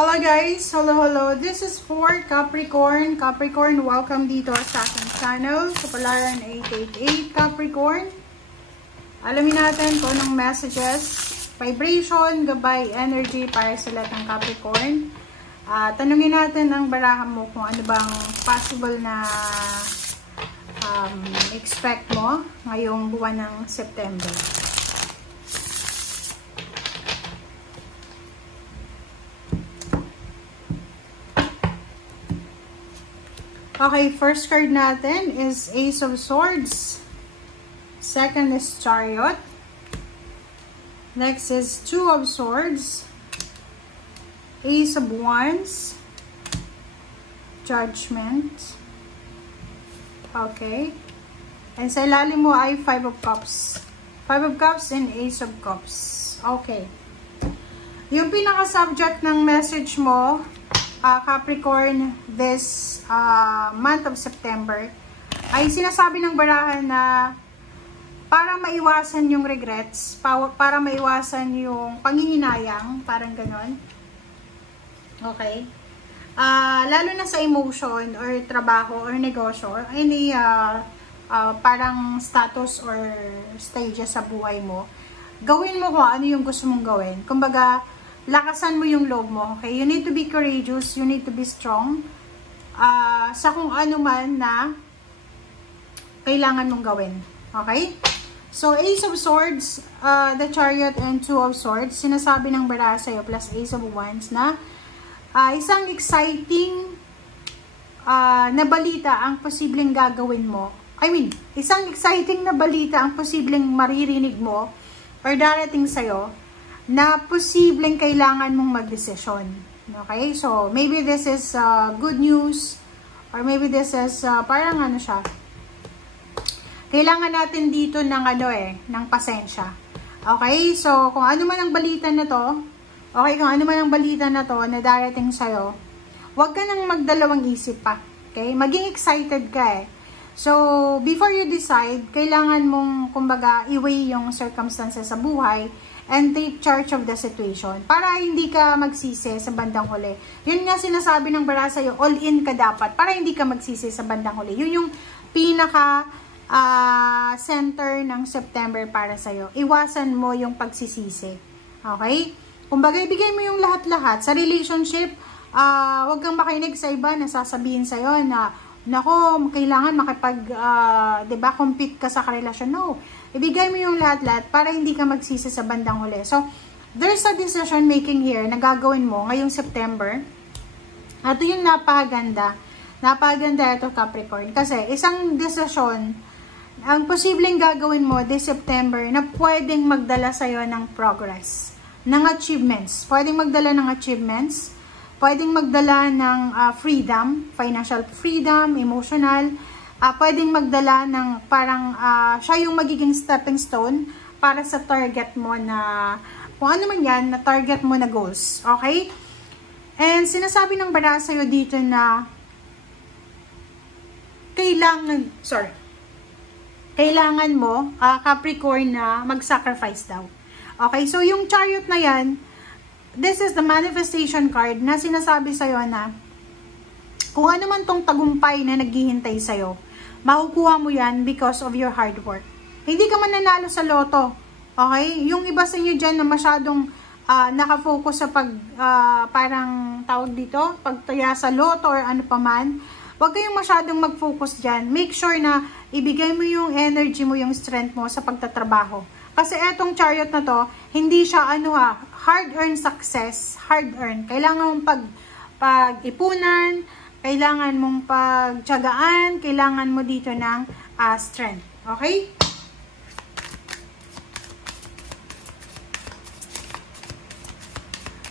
Hello guys! Hello! This is for Capricorn. Capricorn, welcome dito sa aking channel. Kapalaran 888 Capricorn. Alamin natin kung anong messages, vibration, gabay, energy para sa lahat ng Capricorn. Tanungin natin ang barahan mo kung ano bang possible na expect mo ngayong buwan ng September. Okay, first card natin is Ace of Swords. Second is Chariot. Next is Two of Swords. Ace of Wands. Judgment. Okay. And sa ilalim mo ay Five of Cups. Five of Cups and Ace of Cups. Okay. Yung pinaka-subject ng message mo, Capricorn, this month of September, ay sinasabi ng barahan na para maiwasan yung regrets, para maiwasan yung panghihinayang, parang ganon. Okay? Lalo na sa emotion, or trabaho, or negosyo, or any parang status or stages sa buhay mo, gawin mo kung ano yung gusto mong gawin. Kumbaga, lakasan mo yung loob mo, okay? You need to be courageous, you need to be strong sa kung ano man na kailangan mong gawin, okay? So, Ace of Swords, the Chariot, and Two of Swords, sinasabi ng baraha sa'yo, plus Ace of Wands na isang exciting na balita ang posibleng gagawin mo. Isang exciting na balita ang posibleng maririnig mo or darating sa'yo na posibleng kailangan mong magdesisyon. Okay? So, maybe this is good news, or maybe this is parang ano siya. Kailangan natin dito ng ng pasensya. Okay? So, kung ano man ang balita na to, na darating sa'yo, huwag ka nang magdalawang isip pa. Okay? Maging excited ka So, before you decide, kailangan mong, kumbaga, i-weigh yung circumstances sa buhay and take charge of the situation para hindi ka magsisi sa bandang huli. Yun nga sinasabi ng baraha sa'yo, all in ka dapat para hindi ka magsisi sa bandang huli. Yun yung pinaka center ng September para sa'yo. Iwasan mo yung pagsisisi. Okay? Kumbaga, ibigay mo yung lahat-lahat. Sa relationship, huwag kang makinig sa iba na sasabihin sa'yo na, nako, kailangan diba, compete ka sa karelasyon. No. Ibigay mo yung lahat-lahat para hindi ka magsisi sa bandang huli. So, there's a decision making here na gagawin mo ngayong September. At yung napakaganda. Napakaganda ito, Capricorn. Kasi, isang desisyon, ang posibleng gagawin mo this September na pwedeng magdala sa'yo ng progress, ng achievements. Pwedeng magdala ng achievements, pwedeng magdala ng freedom, financial freedom, emotional, pwedeng magdala ng parang siya yung magiging stepping stone para sa target mo na, kung ano man yan, na target mo na goals. Okay? And sinasabi ng baraha sa'yo dito na kailangan mo, Capricorn, na mag-sacrifice daw. Okay? So, yung Chariot na yan, this is the manifestation card na sinasabi sa'yo na kung ano man tong tagumpay na naghihintay sa'yo, makukuha mo yan because of your hard work. Hindi ka man nanalo sa loto. Okay? Yung iba sa inyo dyan na masyadong nakafocus sa parang tawag dito, pagtaya sa loto or ano pa man, huwag kayong masyadong mag-focus dyan. Make sure na ibigay mo yung energy mo, yung strength mo sa pagtatrabaho. Kasi etong Chariot na to, hindi siya hard-earned success, hard-earned. Kailangan mong pag-ipunan, kailangan mong pagtiyagaan, kailangan mo dito ng strength. Okay?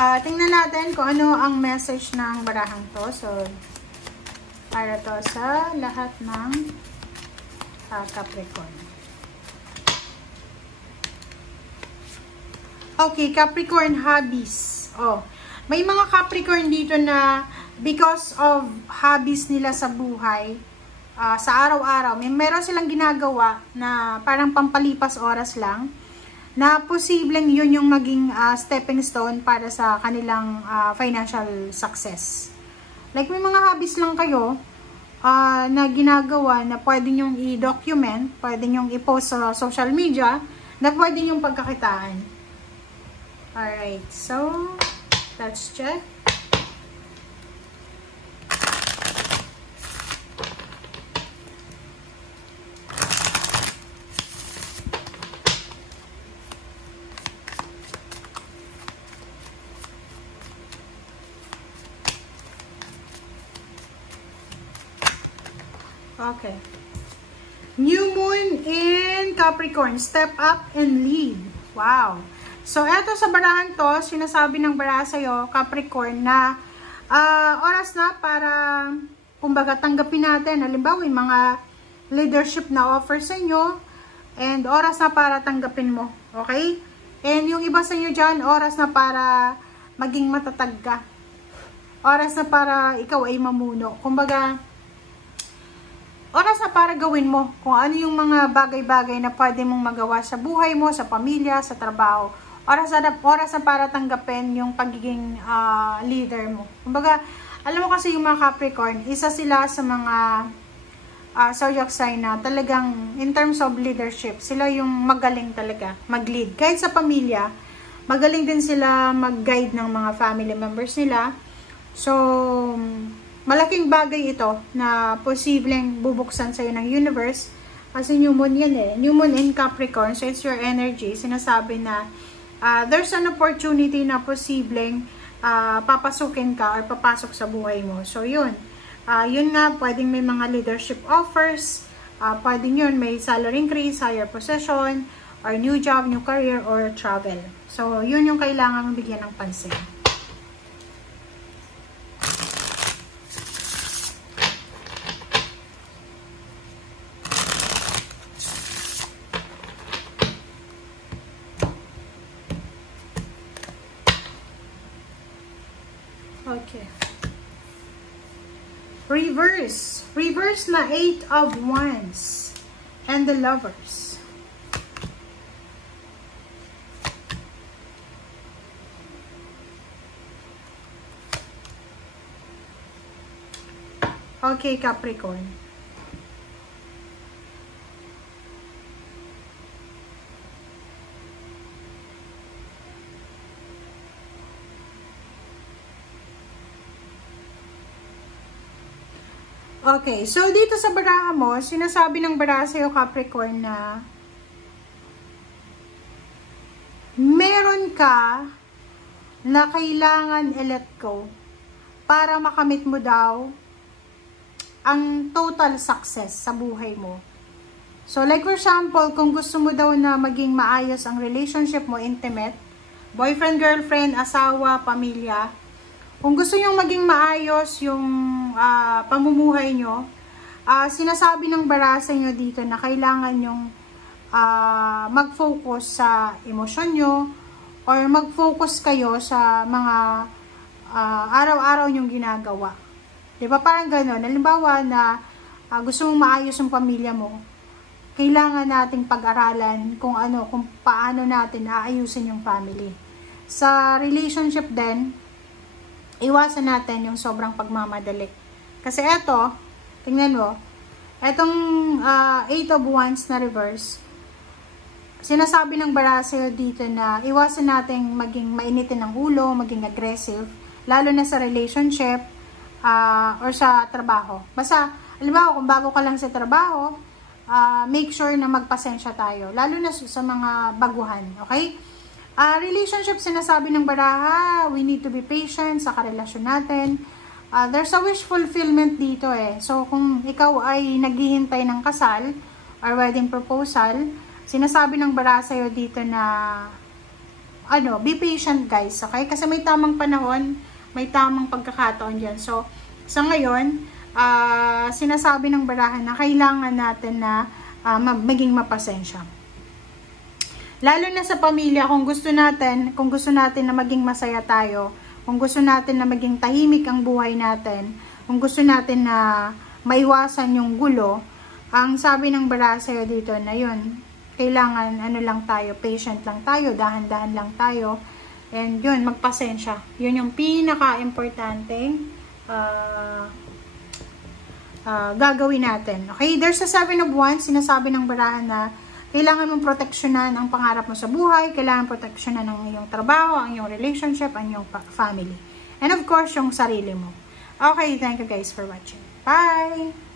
Tingnan natin kung ano ang message ng barahang to. So, para to sa lahat ng Capricorn. Okay, Capricorn hobbies. May mga Capricorn dito na because of hobbies nila sa buhay, sa araw-araw, meron silang ginagawa na parang pampalipas oras lang. na posibleng yun yung maging stepping stone para sa kanilang financial success. Like may mga hobbies lang kayo na ginagawa na pwede nyong i-document, pwede nyong i-post sa social media, na pwede nyong pagkakitaan. Alright, so let's check. Okay. New Moon in Capricorn. Step up and lead. Wow. So, eto sa barahan to, sinasabi ng bara sa'yo, Capricorn, na oras na para, kumbaga, tanggapin natin. Halimbawa, yung mga leadership na offer sa inyo, and oras na para tanggapin mo. Okay? And yung iba sa inyo dyan, oras na para maging matatag ka. Oras na para ikaw ay mamuno. Kumbaga, oras na para gawin mo kung ano yung mga bagay-bagay na pwede mong magawa sa buhay mo, sa pamilya, sa trabaho. Oras na para tanggapin yung pagiging leader mo. Kumbaga, alam mo kasi yung mga Capricorn, isa sila sa mga zodiac sign na talagang in terms of leadership, sila yung magaling talaga mag-lead. Kahit sa pamilya, magaling din sila mag-guide ng mga family members nila. So, malaking bagay ito na posibleng bubuksan sa'yo ng universe. Kasi new moon yan eh. New moon in Capricorn. So, it's your energy. Sinasabi na there's an opportunity na posibleng papasukin ka or papasok sa buhay mo. So, yun. Yun nga, pwedeng may mga leadership offers. Pwedeng yun, may salary increase, higher position, or new job, new career, or travel. So, yun yung kailangan mong bigyan ng pansin. Okay. Reverse. Reverse na 8 of Wands. And the Lovers. Okay, Capricorn. Okay, so dito sa baraha mo, sinasabi ng baraha sa'yo, Capricorn, na meron ka na kailangan i-let go para makamit mo daw ang total success sa buhay mo. So, like for example, kung gusto mo daw na maging maayos ang relationship mo, intimate, boyfriend, girlfriend, asawa, pamilya, kung gusto nyong maging maayos yung pamumuhay nyo, sinasabi ng barasa nyo dito na kailangan nyong mag-focus sa emosyon nyo or mag-focus kayo sa mga araw-araw nyong ginagawa. Diba parang gano'n? Halimbawa na gusto mong maayos yung pamilya mo, kailangan nating pag-aralan kung paano natin aayusin yung family. Sa relationship din, iwasan natin yung sobrang pagmamadali. Kasi eto, tingnan mo, etong 8 of Wands na reverse, sinasabi ng barasa dito na iwasan natin maging mainitin ng ulo, maging aggressive, lalo na sa relationship or sa trabaho. Basta, halimbawa, kung bago ka lang sa trabaho, make sure na magpasensya tayo, lalo na sa mga baguhan, okay? Relationship, sinasabi ng baraha, we need to be patient sa karelasyon natin. There's a wish fulfillment dito eh. So, kung ikaw ay naghihintay ng kasal or wedding proposal, sinasabi ng baraha sa'yo dito na be patient guys, okay? Kasi may tamang panahon, may tamang pagkakataon dyan. So, sa ngayon, sinasabi ng baraha na kailangan natin na maging mapasensya. Lalo na sa pamilya, kung gusto natin na maging masaya tayo, kung gusto natin na maging tahimik ang buhay natin, kung gusto natin na maiwasan yung gulo, ang sabi ng barasa dito na yun, kailangan ano lang tayo, patient lang tayo, dahan-dahan lang tayo. And yun, magpasensya. Yun yung pinaka-importanteng gagawin natin. Okay, there's a 7 of Wands, sinasabi ng barahan na kailangan mong proteksyonan ang pangarap mo sa buhay, kailangan proteksyonan ang iyong trabaho, ang iyong relationship, ang iyong family. And of course, yung sarili mo. Okay, thank you guys for watching. Bye!